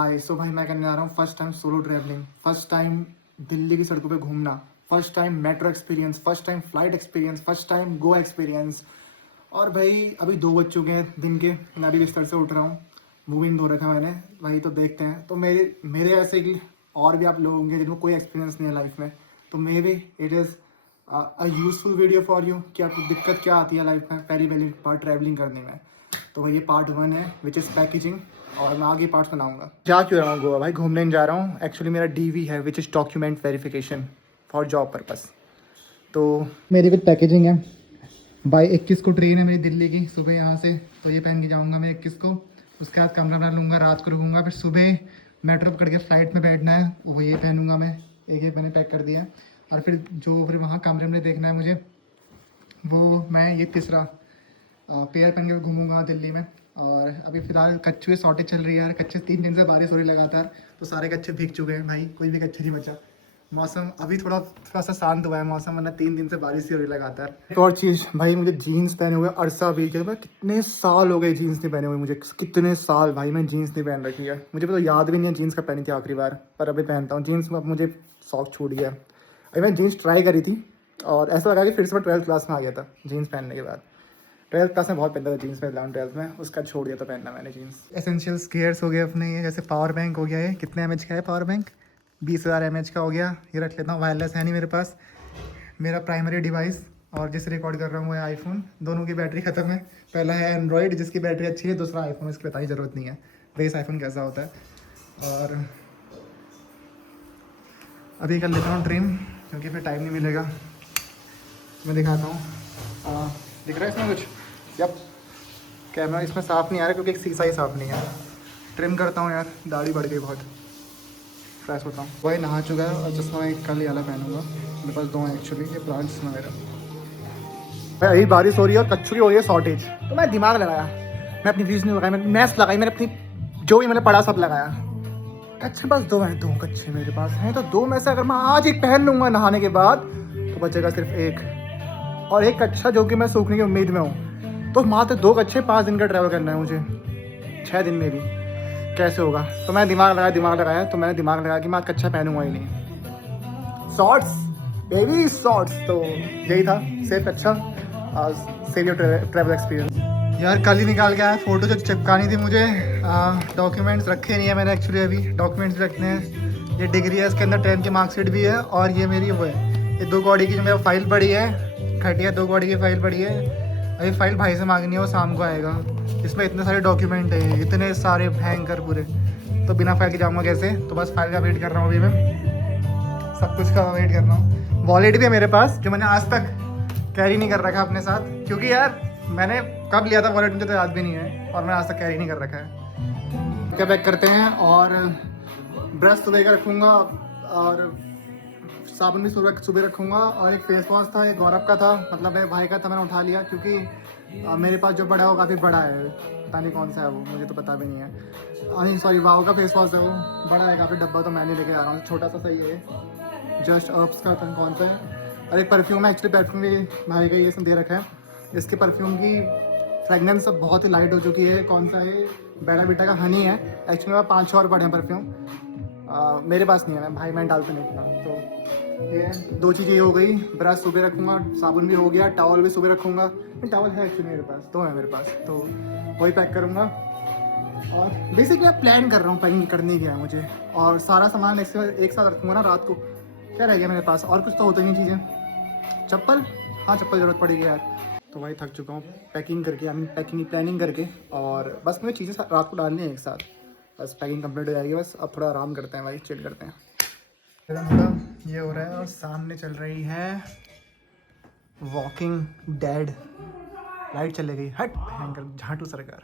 हाय सो भाई मैं करने जा रहा हूँ first time solo travelling, first time Delhi की सड़कों पे घूमना, first time metro experience, first time flight experience, first time Goa experience. और भाई अभी 2 बज चुके हैं दिन के, मैं अभी बिस्तर से उठ रहा हूँ, मुँह भी नहीं धो रखा मैंने। वही तो देखते हैं, तो मेरे मेरे ऐसे कि और भी आप लोग होंगे जिनको कोई एक्सपीरियंस नहीं है लाइफ में, तो may be it is a useful video for you कि आपको दिक्कत क्या आती है लाइफ में पहली पहली बार ट्रैवलिंग करने में। तो ये पार्ट 1 है विच इज़ पैकेजिंग, और मैं आगे पार्ट्स बनाऊंगा। जा क्यों रहा हूँ गोवा भाई, घूमने नहीं जा रहा हूँ। एक्चुअली मेरा डीवी है which is document verification for job purpose. तो मेरी कुछ पैकेजिंग है भाई। 21 को ट्रेन है मेरी दिल्ली की सुबह यहाँ से, तो ये पहन के जाऊँगा मैं 21 को। उसके बाद कमरा बना लूँगा, रात को रुकूँगा, फिर सुबह मेट्रो पकड़ के फ्लाइट में बैठना है, वो ये पहनूँगा मैं। एक मैंने पैक कर दिया, और फिर वहाँ कमरे में देखना है मुझे, वो मैं ये तीसरा पेयर पहन के घूमूंगा दिल्ली में। और अभी फिलहाल कच्छे शॉर्टेज चल रही है यार, कच्छे 3 दिन से बारिश हो रही लगातार, तो सारे कच्छे भीग चुके हैं भाई, कोई भी कच्छे नहीं बचा। मौसम अभी थोड़ा सा शांत हुआ है मौसम, वरना 3 दिन से बारिश ही हो रही लगातार। एक और चीज़ भाई, मुझे जीन्स पहने हुए अरसा भी के, कितने साल हो गए जीन्स नहीं पहने हुए मुझे, कितने साल भाई मैं जीन्स नहीं पहन रखी है। मुझे तो याद भी नहीं है जीन्स कब पहनी थी आखिरी बार, पर अभी पहनता हूँ जीन्स में। अब मुझे शौक छूट गया। अभी मैं जीन्स ट्राई करी थी और ऐसा लगा कि फिर से मैं 12th क्लास में आ गया था जीन्स पहनने के बाद। 12th क्लास में बहुत पहनता था जीन्स में, 11th में, उसका छोड़ दिया था पहनना मैंने जीन्स। एसेंशियल्स गियर्स हो गए अपने, ये जैसे पावर बैंक हो गया, है कितने एमएच का है पावर बैंक, 20,000 एमएच का हो गया, ये रख लेता हूँ। वायरलेस है नहीं मेरे पास। मेरा प्राइमरी डिवाइस और जिससे रिकॉर्ड कर रहा हूँ वो है आईफोन, दोनों की बैटरी ख़त्म है। पहला है एंड्रॉयड जिसकी बैटरी अच्छी है, दूसरा आईफोन, इसकी बताने की ज़रूरत नहीं है बेस आईफोन कैसा होता है। और अभी कर लेता हूँ ट्रिम, क्योंकि फिर टाइम नहीं मिलेगा। मैं दिखाता हूँ, दिख रहा है इसमें कुछ? जब कैमरा इसमें साफ़ नहीं आ रहा क्योंकि एक शीशा ही साफ़ नहीं है। ट्रिम करता हूँ यार, दाढ़ी बढ़ गई बहुत। फ्रेश होता हूँ। वही नहा चुका है और चश्मा मैं कल ही वाला पहनूंगा, मेरे पास 2 हैं एक्चुअली, ये पुराना चश्मा मेरा। भाई अभी बारिश हो रही है और कच्छु की हो रही है शॉर्टेज, तो मैं दिमाग लगाया, मैं अपनी रीज़ नहीं लगाई, मैंने मैथ्स लगाई, मैंने अपनी जो भी मैंने पढ़ा सब लगाया। कच्छे बस 2 हैं, 2 कच्छे मेरे पास हैं, तो 2 में से अगर मैं आज एक पहन लूँगा नहाने के बाद तो बचेगा सिर्फ एक, और एक कच्छा जो कि मैं सूखने की उम्मीद में हूँ। तो मात्र 2 कच्छे 5 दिन का ट्रैवल करना है मुझे, 6 दिन में भी कैसे होगा। तो मैं दिमाग लगाया, तो मैंने दिमाग लगाया कि मैं कच्छा पहनूंगा ही नहीं। शॉर्ट्स बेबी शॉर्ट्स, तो यही था सेफ कच्छा, सेव योर ट्रैवल एक्सपीरियंस। यार कल ही निकाल के आया फ़ोटो जो चिपकानी थी मुझे, डॉक्यूमेंट्स रखे नहीं है मैंने एक्चुअली, अभी डॉक्यूमेंट्स रखने हैं। ये डिग्री है, इसके अंदर 10th की मार्कशीट भी है, और ये मेरी वो है, ये 2 कौड़ी की जो मेरा फाइल पड़ी है, घटिया 2 कौड़ी की फाइल पड़ी है। अभी फाइल भाई से मांगनी है, वो शाम को आएगा। इसमें इतने सारे डॉक्यूमेंट हैं, इतने सारे भयंकर पूरे, तो बिना फाइल के जाऊँगा कैसे। तो बस फाइल का वेट कर रहा हूँ अभी मैं, सब कुछ का वेट कर रहा हूँ। वॉलेट भी है मेरे पास जो मैंने आज तक कैरी नहीं कर रखा अपने साथ, क्योंकि यार मैंने कब लिया था वॉलेट मुझे तो याद भी नहीं है, और मैं आज तक कैरी नहीं कर रखा है। क्या पैक करते हैं, और ब्रश सुबह का रखूँगा, और साबुन भी सुबह रखूँगा, और एक फेस वॉश था, एक गौरव का था, मतलब मेरे भाई का था, मैंने उठा लिया क्योंकि मेरे पास जो बड़ा है वो काफ़ी बड़ा है, पता नहीं कौन सा है वो, मुझे तो पता भी नहीं है। नहीं सॉरी, वाव का फेस वॉश है, वो बड़ा है काफ़ी डब्बा, तो मैं नहीं लेके आ रहा हूँ, छोटा सा सही है। जस्ट अर्ब्स का कौन सा है, और एक परफ्यूम है, एक्चुअली परफ्यूम भी भाई का ये इसमें दे रखा है। इसके परफ्यूम की फ्रेगनेंस अब बहुत ही लाइट हो चुकी है। कौन सा है, बेला बीटा का हनी है। एक्चुअली मेरे 5-6 और पड़े हैं परफ्यूम, मेरे पास नहीं है, मैं डालते नहीं था। तो ये 2 चीज़ें हो गई, ब्रश सुबह रखूँगा, साबुन भी हो गया, टॉवल भी सुबह रखूँगा। टॉवल है एक्चुअली मेरे पास, 2 है मेरे पास, तो वही पैक करूँगा। और बेसिकली मैं प्लान कर रहा हूँ, पैकिंग करनी क्या है मुझे, और सारा सामान एक साथ रखूँगा ना। रात को क्या रह गया मेरे पास, और कुछ तो होता ही नहीं चीज़ें। चप्पल, हाँ चप्पल ज़रूरत पड़ेगी यार। तो भाई थक चुका हूँ पैकिंग करके, पैकिंग प्लानिंग करके, और बस मुझे चीज़ें रात को डालनी है एक साथ, बस पैकिंग कंप्लीट हो जाएगी। बस अब थोड़ा आराम करते हैं भाई, चिल करते हैं। ये हो रहा है, और सामने चल रही है वॉकिंग डेड, लाइट चले गई, हट भयंकर झाटू सरकार।